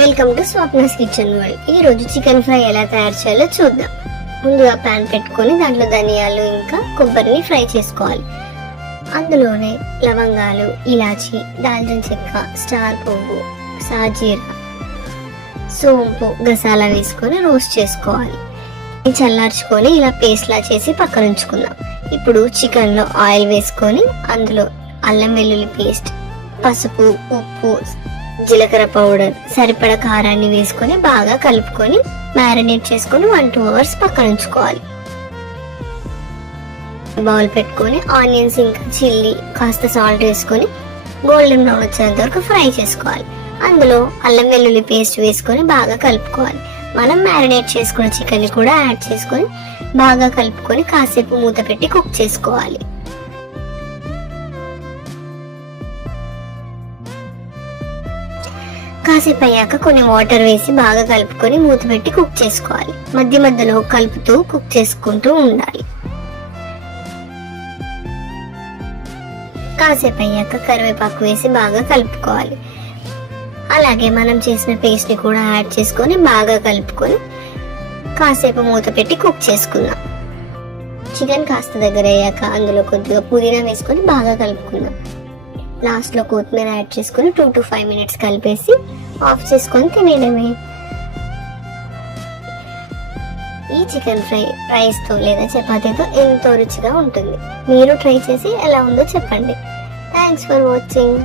Welcome to Swapna's kitchen world. ఈ రోజు chicken fry ఎలా తయారు చేయాలో చూద్దాం. ముందుగా ప్యాన్ పెట్టుకొని దాంట్లో ధనియాలు ఇంకా కొబ్బరిని ఫ్రై చేసుకోవాలి. అందులోనే లవంగాలు, ఇలాచి, దాల్చిన చెక్క, స్టార్ పువ్వు, సాజీరా, సోంపు, గసాలా వేసుకొని రోస్ట్ చేసుకోవాలి. చల్లార్చుకొని ఇలా పేస్ట్ లా చేసి పక్కన ఉంచుకుందాం. ఇప్పుడు చికెన్ లో ఆయిల్ వేసుకొని అందులో అల్లం వెల్లుల్లి పేస్ట్, పసుపు, ఉప్పు, జీలకర్ర పౌడర్, సరిపడ కారాన్ని వేసుకొని బాగా కలుపుకొని మ్యారినేట్ చేసుకొని 1-2 అవర్స్ పక్కన ఉంచుకోవాలి. బౌల్ పెట్టుకొని ఆనియన్స్ ఇంకా చిల్లీ, కాస్త సాల్ట్ వేసుకొని గోల్డెన్ బ్రౌన్ వచ్చేంత వరకు ఫ్రై చేసుకోవాలి. అందులో అల్లం వెల్లుల్లి పేస్ట్ వేసుకొని బాగా కలుపుకోవాలి. మనం మ్యారినేట్ చేసుకున్న చికెన్ ని కూడా యాడ్ చేసుకొని బాగా కలుపుకొని కాసేపు మూత పెట్టి కుక్ చేసుకోవాలి. కాసేపు అయ్యాక కొన్ని వాటర్ వేసి బాగా కలుపుకొని మూత పెట్టి కుక్ చేసుకోవాలి. మధ్య మధ్యలో కలుపుతూ కుక్ చేసుకుంటూ ఉండాలి. కాసేపు అయ్యాక కరివేపాకు వేసి బాగా కలుపుకోవాలి. అలాగే మనం చేసిన పేస్ట్ ని కూడా యాడ్ చేసుకొని బాగా కలుపుకొని కాసేపు మూత పెట్టి కుక్ చేసుకుందాం. చికెన్ కాస్త దగ్గర అయ్యాక అందులో కొద్దిగా పుదీనా వేసుకొని బాగా కలుపుకుందాం. లాస్ట్ లో కొత్తిమీర యాడ్ చేసుకొని 2 to 5 minutes కలిపేసి ఆఫ్ చేసుకొని తినేయడమే. ఈ చికెన్ ఫ్రై రైస్ తో లేదా చపాతీతో ఎంతో రుచిగా ఉంటుంది. మీరు ట్రై చేసి ఎలా ఉందో చెప్పండి. Thanks for watching.